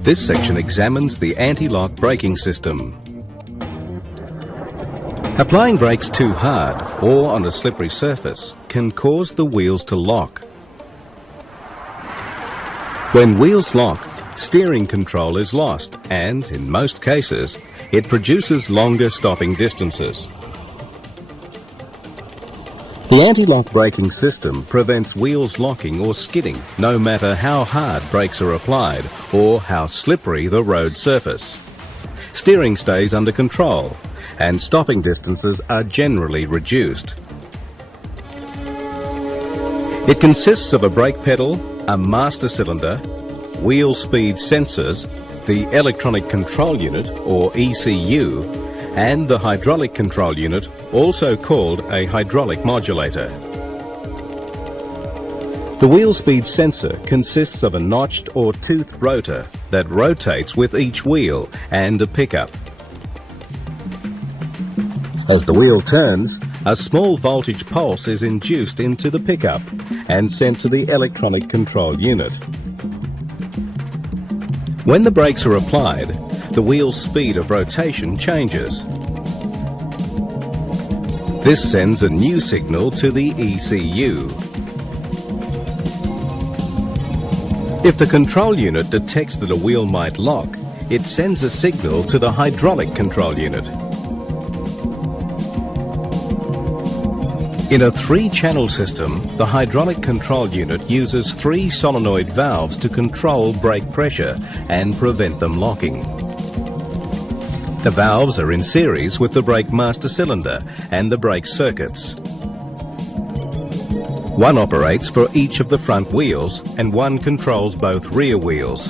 This section examines the anti-lock braking system. Applying brakes too hard or on a slippery surface can cause the wheels to lock. When wheels lock, steering control is lost and, in most cases, it produces longer stopping distances. The anti-lock braking system prevents wheels locking or skidding no matter how hard brakes are applied or how slippery the road surface. Steering stays under control and stopping distances are generally reduced. It consists of a brake pedal, a master cylinder, wheel speed sensors, the electronic control unit or ECU, and the hydraulic control unit, also called a hydraulic modulator. The wheel speed sensor consists of a notched or toothed rotor that rotates with each wheel and a pickup. As the wheel turns, a small voltage pulse is induced into the pickup and sent to the electronic control unit. When the brakes are applied, the wheel's speed of rotation changes. This sends a new signal to the ECU. If the control unit detects that a wheel might lock, it sends a signal to the hydraulic control unit. In a 3-channel system, the hydraulic control unit uses 3 solenoid valves to control brake pressure and prevent them locking. The valves are in series with the brake master cylinder and the brake circuits. One operates for each of the front wheels and one controls both rear wheels.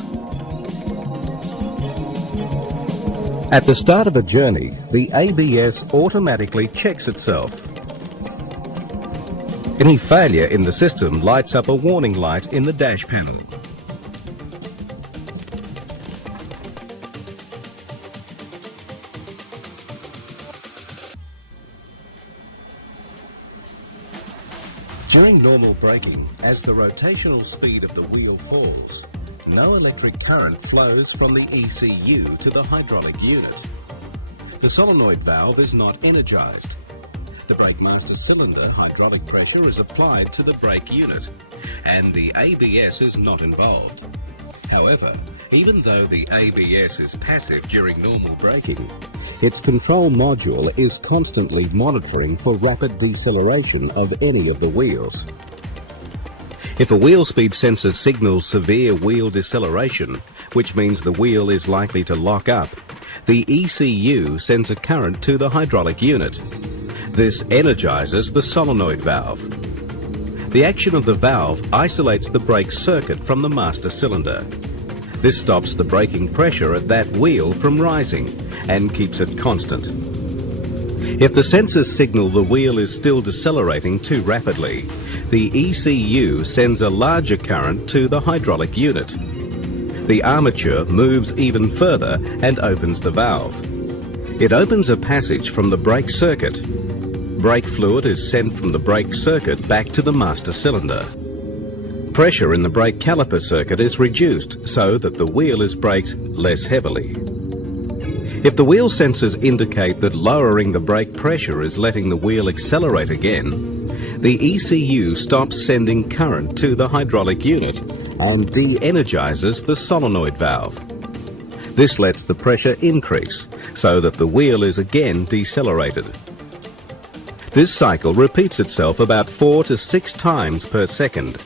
At the start of a journey, the ABS automatically checks itself. Any failure in the system lights up a warning light in the dash panel. During normal braking, as the rotational speed of the wheel falls, no electric current flows from the ECU to the hydraulic unit. The solenoid valve is not energized. The brake master cylinder hydraulic pressure is applied to the brake unit, and the ABS is not involved. However, even though the ABS is passive during normal braking, its control module is constantly monitoring for rapid deceleration of any of the wheels. If a wheel speed sensor signals severe wheel deceleration, which means the wheel is likely to lock up, the ECU sends a current to the hydraulic unit. This energizes the solenoid valve. The action of the valve isolates the brake circuit from the master cylinder. This stops the braking pressure at that wheel from rising and keeps it constant. If the sensors signal the wheel is still decelerating too rapidly, the ECU sends a larger current to the hydraulic unit. The armature moves even further and opens the valve. It opens a passage from the brake circuit. Brake fluid is sent from the brake circuit back to the master cylinder. Pressure in the brake caliper circuit is reduced so that the wheel is braked less heavily. If the wheel sensors indicate that lowering the brake pressure is letting the wheel accelerate again, the ECU stops sending current to the hydraulic unit and de-energizes the solenoid valve. This lets the pressure increase so that the wheel is again decelerated. This cycle repeats itself about 4 to 6 times per second.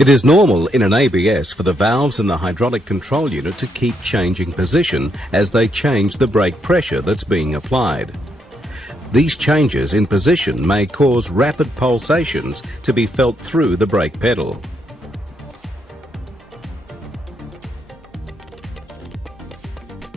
It is normal in an ABS for the valves in the hydraulic control unit to keep changing position as they change the brake pressure that's being applied. These changes in position may cause rapid pulsations to be felt through the brake pedal.